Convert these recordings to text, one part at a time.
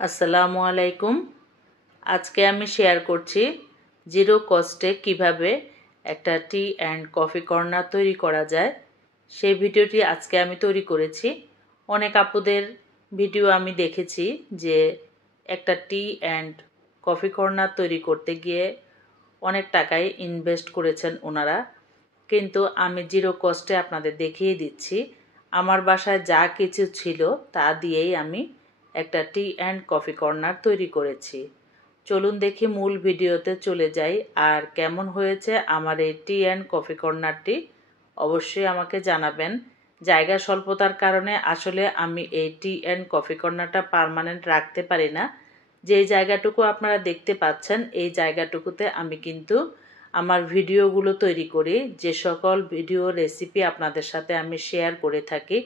আসসালামু আলাইকুম। আজকে আমি শেয়ার করছি জিরো কস্টে কিভাবে একটা টি অ্যান্ড কফি কর্নার তৈরি করা যায়। সেই ভিডিওটি আজকে আমি তৈরি করেছি। অনেক আপুদের ভিডিও আমি দেখেছি যে একটা টি অ্যান্ড কফি কর্নার তৈরি করতে গিয়ে অনেক টাকাই ইনভেস্ট করেছেন ওনারা, কিন্তু আমি জিরো কস্টে আপনাদের দেখিয়ে দিচ্ছি। আমার বাসায় যা কিছু ছিল তা দিয়েই আমি একটা টি অ্যান্ড কফি কর্নার তৈরি করেছি। চলুন দেখি মূল ভিডিওতে চলে যাই। আর কেমন হয়েছে আমার এই টি অ্যান্ড কফি কর্নারটি অবশ্যই আমাকে জানাবেন। জায়গা স্বল্পতার কারণে আসলে আমি এই টি অ্যান্ড কফি কর্নারটা পার্মানেন্ট রাখতে পারি না। যে জায়গাটুকু আপনারা দেখতে পাচ্ছেন এই জায়গাটুকুতে আমি কিন্তু আমার ভিডিওগুলো তৈরি করি। যে সকল ভিডিও রেসিপি আপনাদের সাথে আমি শেয়ার করে থাকি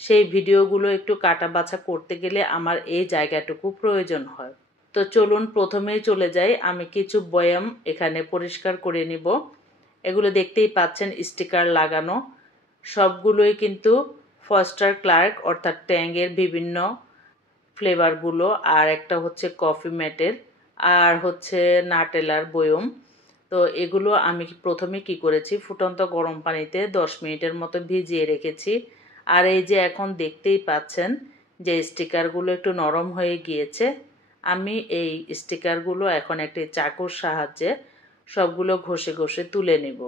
সেই ভিডিওগুলো একটু কাটা বাছা করতে গেলে আমার এই জায়গাটুকু প্রয়োজন হয়। তো চলুন প্রথমেই চলে যাই। আমি কিছু বয়াম এখানে পরিষ্কার করে নিব। এগুলো দেখতেই পাচ্ছেন স্টিকার লাগানো, সবগুলোই কিন্তু ফস্টার ক্লার্ক অর্থাৎ ট্যাঙ্গের বিভিন্ন ফ্লেভারগুলো, আর একটা হচ্ছে কফি ম্যাটের, আর হচ্ছে নাটেলার বয়ম। তো এগুলো আমি প্রথমে কি করেছি, ফুটন্ত গরম পানিতে 10 মিনিটের মতো ভিজিয়ে রেখেছি। আর এই যে এখন দেখতেই পাচ্ছেন যে স্টিকারগুলো একটু নরম হয়ে গিয়েছে। আমি এই স্টিকারগুলো এখন একটি চাকুর সাহায্যে সবগুলো ঘষে ঘষে তুলে নেব।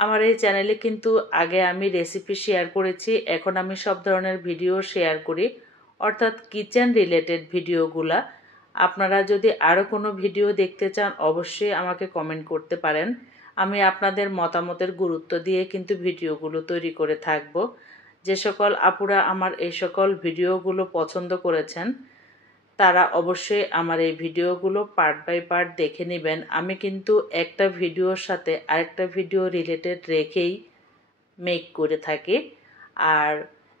আমার এই চ্যানেলে কিন্তু আগে আমি রেসিপি শেয়ার করেছি, এখন আমি সব ধরনের ভিডিও শেয়ার করি, অর্থাৎ কিচেন রিলেটেড ভিডিওগুলা। আপনারা যদি আরও কোনো ভিডিও দেখতে চান অবশ্যই আমাকে কমেন্ট করতে পারেন। আমি আপনাদের মতামতের গুরুত্ব দিয়ে কিন্তু ভিডিওগুলো তৈরি করে থাকব। যে সকল আপুরা আমার এই সকল ভিডিওগুলো পছন্দ করেছেন তারা অবশ্যই আমার এই ভিডিওগুলো পার্ট বাই পার্ট দেখে নেবেন। আমি কিন্তু একটা ভিডিওর সাথে আরেকটা ভিডিও রিলেটেড রেখেই মেক করে থাকি। আর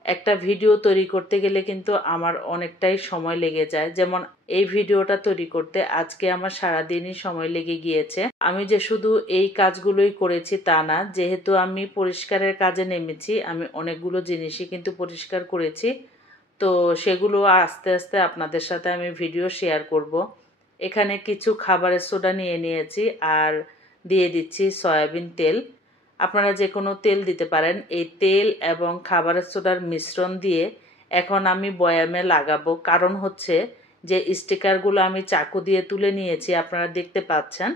একটা ভিডিও তৈরি করতে গেলে কিন্তু আমার অনেকটাই সময় লেগে যায়। যেমন এই ভিডিওটা তৈরি করতে আজকে আমার সারাদিনই সময় লেগে গিয়েছে। আমি যে শুধু এই কাজগুলোই করেছি তা না, যেহেতু আমি পরিষ্কারের কাজে নেমেছি আমি অনেকগুলো জিনিসই কিন্তু পরিষ্কার করেছি। তো সেগুলো আস্তে আস্তে আপনাদের সাথে আমি ভিডিও শেয়ার করব। এখানে কিছু খাবারের সোডা নিয়ে নিয়েছি আর দিয়ে দিচ্ছি সয়াবিন তেল। আপনারা যে কোনো তেল দিতে পারেন। এই তেল এবং খাবারের সোডার মিশ্রণ দিয়ে এখন আমি বয়ামে লাগাবো। কারণ হচ্ছে যে স্টিকারগুলো আমি চাকু দিয়ে তুলে নিয়েছি, আপনারা দেখতে পাচ্ছেন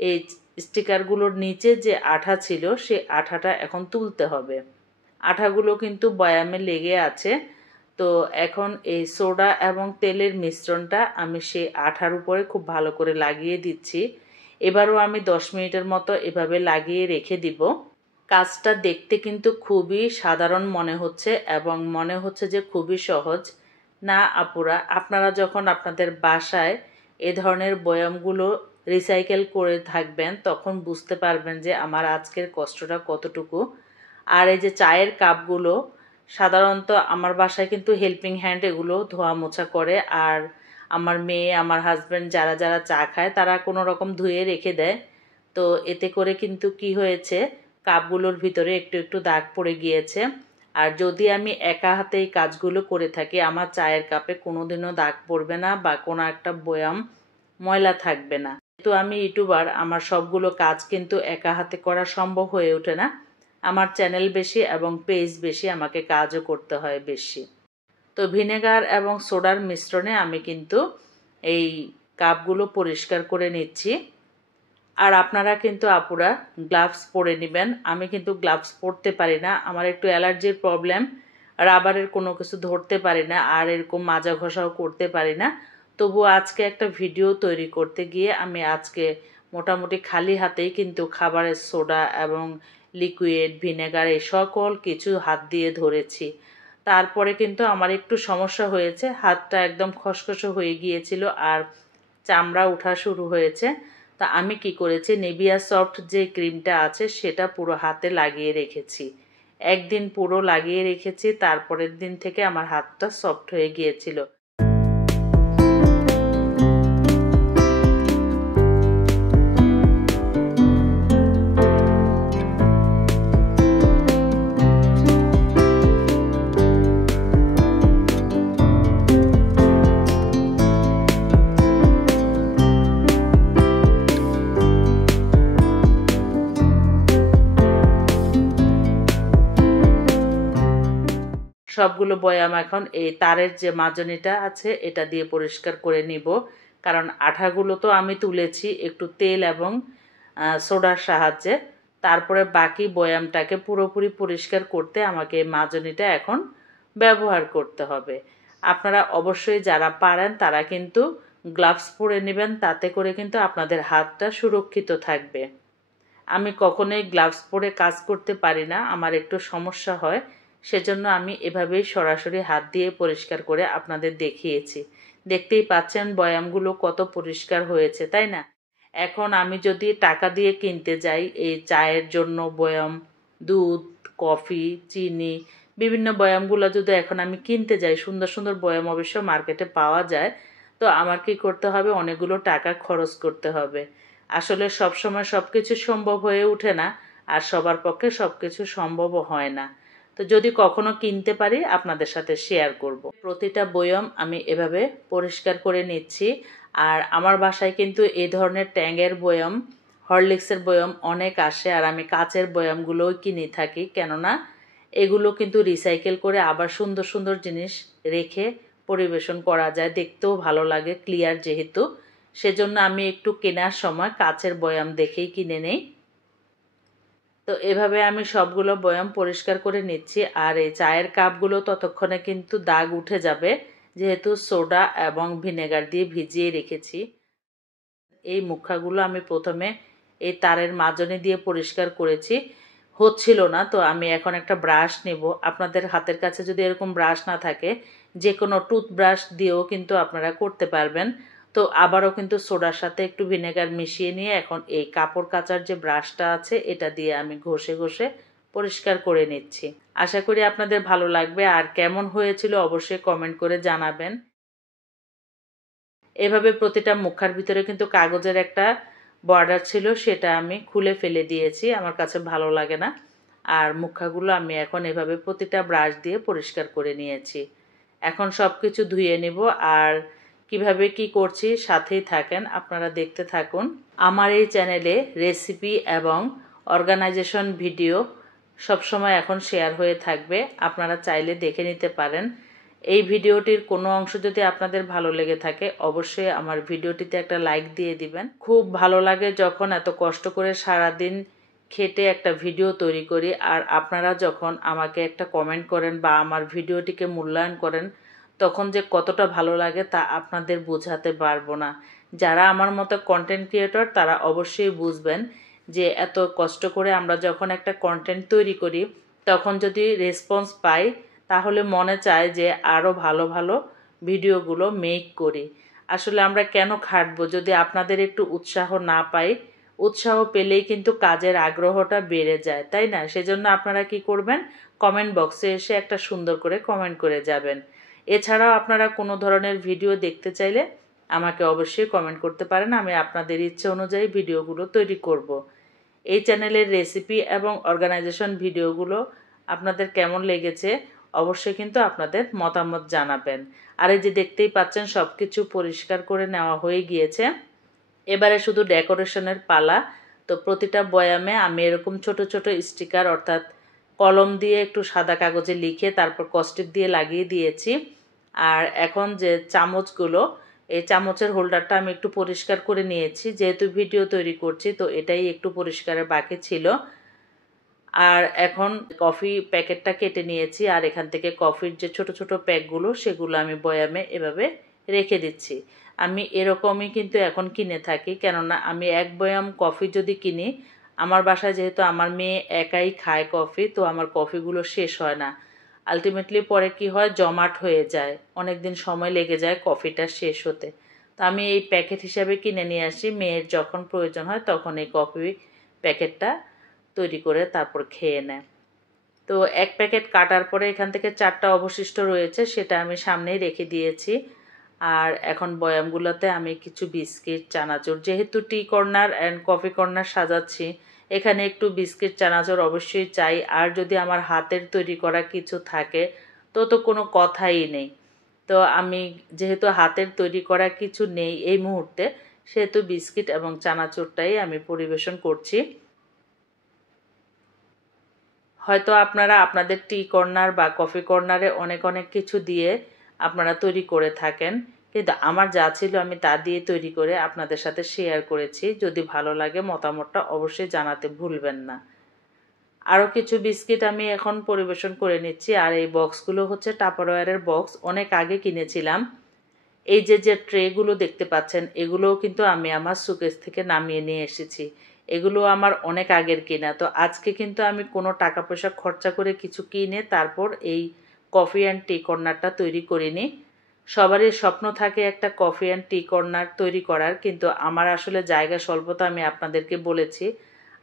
এই স্টিকারগুলোর নিচে যে আঠা ছিল সেই আঠাটা এখন তুলতে হবে। আঠাগুলো কিন্তু বয়ামে লেগে আছে। তো এখন এই সোডা এবং তেলের মিশ্রণটা আমি সেই আঠার উপরে খুব ভালো করে লাগিয়ে দিচ্ছি। এবারও আমি 10 মিনিটের মতো এভাবে লাগিয়ে রেখে দিব। কাজটা দেখতে কিন্তু খুবই সাধারণ মনে হচ্ছে এবং মনে হচ্ছে যে খুবই সহজ। না আপুরা, আপনারা যখন আপনাদের বাসায় এ ধরনের বয়ামগুলো রিসাইকেল করে থাকবেন তখন বুঝতে পারবেন যে আমার আজকের কষ্টটা কতটুকু। আর এই যে চায়ের কাপগুলো সাধারণত আমার বাসায় কিন্তু হেল্পিং হ্যান্ড এগুলো ধোয়া মোছা করে, আর আমার মেয়ে আমার হাজব্যান্ড যারা যারা চা খায় তারা কোনো রকম ধুয়ে রেখে দেয়। তো এতে করে কিন্তু কি হয়েছে, কাপগুলোর ভিতরে একটু একটু দাগ পড়ে গিয়েছে। আর যদি আমি একা হাতে এই কাজগুলো করে থাকি আমার চায়ের কাপে কোনোদিনও দাগ পড়বে না বা কোনো একটা বয়াম ময়লা থাকবে না। তো আমি ইউটিউবার, আমার সবগুলো কাজ কিন্তু একা হাতে করা সম্ভব হয়ে ওঠে না। আমার চ্যানেল বেশি এবং পেজ বেশি, আমাকে কাজও করতে হয় বেশি। তো ভিনেগার এবং সোডার মিশ্রণে আমি কিন্তু এই কাপগুলো পরিষ্কার করে নিচ্ছি। আর আপনারা কিন্তু আপুরা গ্লাভস পরে নেবেন। আমি কিন্তু গ্লাভস পরতে পারি না, আমার একটু অ্যালার্জির প্রবলেম, রাবারের কোনো কিছু ধরতে পারি না আর এরকম মাজা ঘষাও করতে পারি না। তবু আজকে একটা ভিডিও তৈরি করতে গিয়ে আমি আজকে মোটামুটি খালি হাতেই কিন্তু খাবারের সোডা এবং লিকুইড ভিনেগার এই সকল কিছু হাত দিয়ে ধরেছি। তারপরে কিন্তু আমার একটু সমস্যা হয়েছে, হাতটা একদম খসখসে হয়ে গিয়েছিল আর চামড়া ওঠা শুরু হয়েছে। তা আমি কি করেছি, নিভিয়া সফট যে ক্রিমটা আছে সেটা পুরো হাতে লাগিয়ে রেখেছি। একদিন পুরো লাগিয়ে রেখেছি, তারপরের দিন থেকে আমার হাতটা সফট হয়ে গিয়েছিল। সবগুলো বয়াম এখন এই তারের যে মাজনিটা আছে এটা দিয়ে পরিষ্কার করে নিব, কারণ আঠাগুলো তো আমি তুলেছি একটু তেল এবং সোডার সাহায্যে। তারপরে বাকি বয়ামটাকে পুরোপুরি পরিষ্কার করতে আমাকে মাজনিটা এখন ব্যবহার করতে হবে। আপনারা অবশ্যই যারা পারেন তারা কিন্তু গ্লাভস পরে নেবেন, তাতে করে কিন্তু আপনাদের হাতটা সুরক্ষিত থাকবে। আমি কখনোই গ্লাভস পরে কাজ করতে পারি না, আমার একটু সমস্যা হয়, সেজন্য আমি এভাবেই সরাসরি হাত দিয়ে পরিষ্কার করে আপনাদের দেখিয়েছি। দেখতেই পাচ্ছেন বয়ামগুলো কত পরিষ্কার হয়েছে, তাই না? এখন আমি যদি টাকা দিয়ে কিনতে যাই এই চায়ের জন্য বয়াম, দুধ, কফি, চিনি, বিভিন্ন বয়ামগুলো যদি এখন আমি কিনতে যাই, সুন্দর সুন্দর বয়াম অবশ্য মার্কেটে পাওয়া যায়, তো আমার কি করতে হবে, অনেকগুলো টাকা খরচ করতে হবে। আসলে সবসময় সব কিছু সম্ভব হয়ে ওঠে না, আর সবার পক্ষে সব কিছু সম্ভবও হয় না। তো যদি কখনো কিনতে পারি আপনাদের সাথে শেয়ার করব। প্রতিটা বয়াম আমি এভাবে পরিষ্কার করে নিচ্ছি। আর আমার বাসায় কিন্তু এই ধরনের ট্যাঙ্গের বয়াম, হরলিক্সের বয়াম অনেক আসে, আর আমি কাচের বয়ামগুলোও কিনে থাকি, কেননা এগুলো কিন্তু রিসাইকেল করে আবার সুন্দর সুন্দর জিনিস রেখে পরিবেশন করা যায়, দেখতেও ভালো লাগে ক্লিয়ার যেহেতু। সেজন্য আমি একটু কেনার সময় কাচের বয়াম দেখেই কিনে নেই। তো এভাবে আমি সবগুলো বয়াম পরিষ্কার করে নিচ্ছি। আর এই চায়ের কাপগুলো ততক্ষণে কিন্তু দাগ উঠে যাবে, যেহেতু সোডা এবং ভিনেগার দিয়ে ভিজিয়ে রেখেছি। এই মুখাগুলো আমি প্রথমে এই তারের মাজনি দিয়ে পরিষ্কার করেছি, হচ্ছিল না, তো আমি এখন একটা ব্রাশ নেব। আপনাদের হাতের কাছে যদি এরকম ব্রাশ না থাকে, যে কোনো টুথব্রাশ দিয়েও কিন্তু আপনারা করতে পারবেন। তো আবারও কিন্তু সোডার সাথে একটু ভিনেগার মিশিয়ে নিয়ে এখন এই কাপড় কাচার যে ব্রাশটা আছে এটা দিয়ে আমি ঘষে ঘষে পরিষ্কার করে নিচ্ছি। আশা করি আপনাদের ভালো লাগবে, আর কেমন হয়েছিল অবশ্যই কমেন্ট করে জানাবেন। এভাবে প্রতিটা মুখার ভিতরে কিন্তু কাগজের একটা বর্ডার ছিল, সেটা আমি খুলে ফেলে দিয়েছি, আমার কাছে ভালো লাগে না। আর মুখাগুলো আমি এখন এভাবে প্রতিটা ব্রাশ দিয়ে পরিষ্কার করে নিয়েছি। এখন সব কিছু ধুয়ে নেব, আর কিভাবে কি করছি সাথেই থাকেন, আপনারা দেখতে থাকুন। আমার এই চ্যানেলে রেসিপি এবং অর্গানাইজেশন ভিডিও সবসময় এখন শেয়ার হয়ে থাকবে, আপনারা চাইলে দেখে নিতে পারেন। এই ভিডিওটির কোনো অংশ যদি আপনাদের ভালো লেগে থাকে অবশ্যই আমার ভিডিওটিতে একটা লাইক দিয়ে দিবেন। খুব ভালো লাগে যখন এত কষ্ট করে সারাদিন খেটে একটা ভিডিও তৈরি করি, আর আপনারা যখন আমাকে একটা কমেন্ট করেন বা আমার ভিডিওটিকে মূল্যায়ন করেন, তখন যে কতটা ভালো লাগে তা আপনাদের বোঝাতে পারবো না। যারা আমার মতো কন্টেন্ট ক্রিয়েটর তারা অবশ্যই বুঝবেন যে এত কষ্ট করে আমরা যখন একটা কন্টেন্ট তৈরি করি, তখন যদি রেসপন্স পাই তাহলে মনে চায় যে আরও ভালো ভালো ভিডিওগুলো মেক করি। আসলে আমরা কেন খাটবো যদি আপনাদের একটু উৎসাহ না পাই? উৎসাহ পেলেই কিন্তু কাজের আগ্রহটা বেড়ে যায়, তাই না? সেজন্য আপনারা কি করবেন, কমেন্ট বক্সে এসে একটা সুন্দর করে কমেন্ট করে যাবেন। এছাড়াও আপনারা কোনো ধরনের ভিডিও দেখতে চাইলে আমাকে অবশ্যই কমেন্ট করতে পারেন, আমি আপনাদের ইচ্ছে অনুযায়ী ভিডিওগুলো তৈরি করব। এই চ্যানেলের রেসিপি এবং অর্গানাইজেশন ভিডিওগুলো আপনাদের কেমন লেগেছে অবশ্যই কিন্তু আপনাদের মতামত জানাবেন। আর এই যে দেখতেই পাচ্ছেন সব কিছু পরিষ্কার করে নেওয়া হয়ে গিয়েছে, এবারে শুধু ডেকোরেশনের পালা। তো প্রতিটা বয়ামে আমি এরকম ছোট ছোট স্টিকার, অর্থাৎ কলম দিয়ে একটু সাদা কাগজে লিখে তারপর কস্টিক দিয়ে লাগিয়ে দিয়েছি। আর এখন যে চামচগুলো, এই চামচের হোল্ডারটা আমি একটু পরিষ্কার করে নিয়েছি, যেহেতু ভিডিও তৈরি করছি তো এটাই একটু পরিষ্কারের বাকি ছিল। আর এখন কফি প্যাকেটটা কেটে নিয়েছি, আর এখান থেকে কফির যে ছোট ছোট প্যাকগুলো সেগুলো আমি বয়ামে এভাবে রেখে দিচ্ছি। আমি এরকমই কিন্তু এখন কিনে থাকি, কেননা আমি এক বয়াম কফি যদি কিনি, আমার বাসায় যেহেতু আমার মেয়ে একাই খায় কফি, তো আমার কফিগুলো শেষ হয় না। আলটিমেটলি পরে কি হয়, জমাট হয়ে যায়, অনেক দিন সময় লেগে যায় কফিটা শেষ হতে। তো আমি এই প্যাকেট হিসাবে কিনে নিয়ে আসি, মেয়ের যখন প্রয়োজন হয় তখন এই কফি প্যাকেটটা তৈরি করে তারপর খেয়ে নেয়। তো এক প্যাকেট কাটার পরে এখান থেকে 4টা অবশিষ্ট রয়েছে, সেটা আমি সামনেই রেখে দিয়েছি। আর এখন বয়ামগুলোতে আমি কিছু বিস্কিট, চানাচুর, যেহেতু টি কর্নার অ্যান্ড কফি কর্নার সাজাচ্ছি, এখানে একটু বিস্কিট চানাচুর অবশ্যই চাই। আর যদি আমার হাতের তৈরি করা কিছু থাকে তো কোনো কথাই নেই। তো আমি যেহেতু হাতের তৈরি করা কিছু নেই এই মুহূর্তে, সেহেতু বিস্কিট এবং চানাচুরটাই আমি পরিবেশন করছি। হয়তো আপনারা আপনাদের টি কর্নার বা কফি কর্নারে অনেক অনেক কিছু দিয়ে আপনারা তৈরি করে থাকেন, কিন্তু আমার যা ছিল আমি তা দিয়ে তৈরি করে আপনাদের সাথে শেয়ার করেছি। যদি ভালো লাগে মতামতটা অবশ্যই জানাতে ভুলবেন না। আরও কিছু বিস্কিট আমি এখন পরিবেশন করে নিচ্ছি। আর এই বক্সগুলো হচ্ছে টাপারওয়্যারের বক্স, অনেক আগে কিনেছিলাম। এই যে ট্রেগুলো দেখতে পাচ্ছেন এগুলোও কিন্তু আমি আমার সুকেস থেকে নামিয়ে নিয়ে এসেছি। এগুলো আমার অনেক আগের কেনা। তো আজকে কিন্তু আমি কোনো টাকা পয়সা খরচা করে কিছু কিনে তারপর এই কফি অ্যান্ড টি কর্নারটা তৈরি করিনি। সবারই স্বপ্ন থাকে একটা কফি অ্যান্ড টি কর্নার তৈরি করার, কিন্তু আমার আসলে জায়গা স্বল্পতা। আমি আপনাদেরকে বলেছি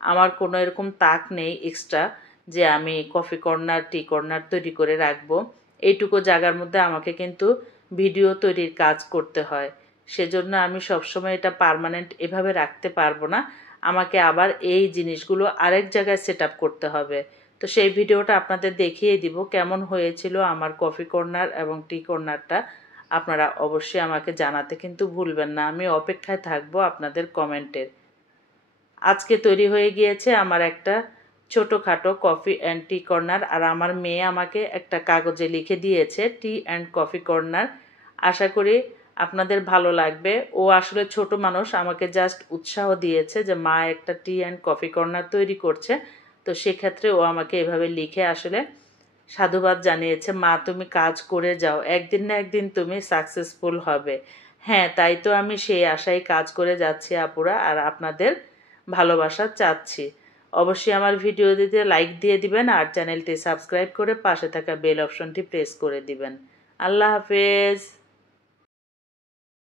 আমার কোনো এরকম তাক নেই এক্সট্রা যে আমি কফি কর্নার টি কর্নার তৈরি করে রাখবো। এইটুকু জায়গার মধ্যে আমাকে কিন্তু ভিডিও তৈরির কাজ করতে হয়। সেজন্য আমি সবসময় এটা পার্মানেন্ট এভাবে রাখতে পারবো না। আমাকে আবার এই জিনিসগুলো আরেক জায়গায় সেট আপ করতে হবে। তো সেই ভিডিওটা আপনাদের দেখিয়ে দিব কেমন হয়েছিল আমার কফি কর্নার এবং টি কর্নারটা। আপনারা অবশ্যই আমাকে জানাতে কিন্তু ভুলবেন না। আমি অপেক্ষায় থাকবো আপনাদের কমেন্টের। আজকে তৈরি হয়ে গিয়েছে আমার একটা ছোটোখাটো কফি অ্যান্ড টি কর্নার। আর আমার মেয়ে আমাকে একটা কাগজে লিখে দিয়েছে টি অ্যান্ড কফি কর্নার। আশা করি আপনাদের ভালো লাগবে। ও আসলে ছোট মানুষ, আমাকে জাস্ট উৎসাহ দিয়েছে যে মা একটা টি অ্যান্ড কফি কর্নার তৈরি করছে। তো সেক্ষেত্রে ও আমাকে এভাবে লিখে আসলে সাধুবাদ জানিয়েছে, মা তুমি কাজ করে যাও, একদিন না একদিন তুমি সাকসেসফুল হবে। হ্যাঁ, তাই তো আমি সেই আশায় কাজ করে যাচ্ছি আপুরা, আর আপনাদের ভালোবাসা চাচ্ছি। অবশ্যই আমার ভিডিও দিতে লাইক দিয়ে দিবেন আর চ্যানেলটি সাবস্ক্রাইব করে পাশে থাকা বেল অপশনটি প্রেস করে দিবেন। আল্লাহ হাফেজ।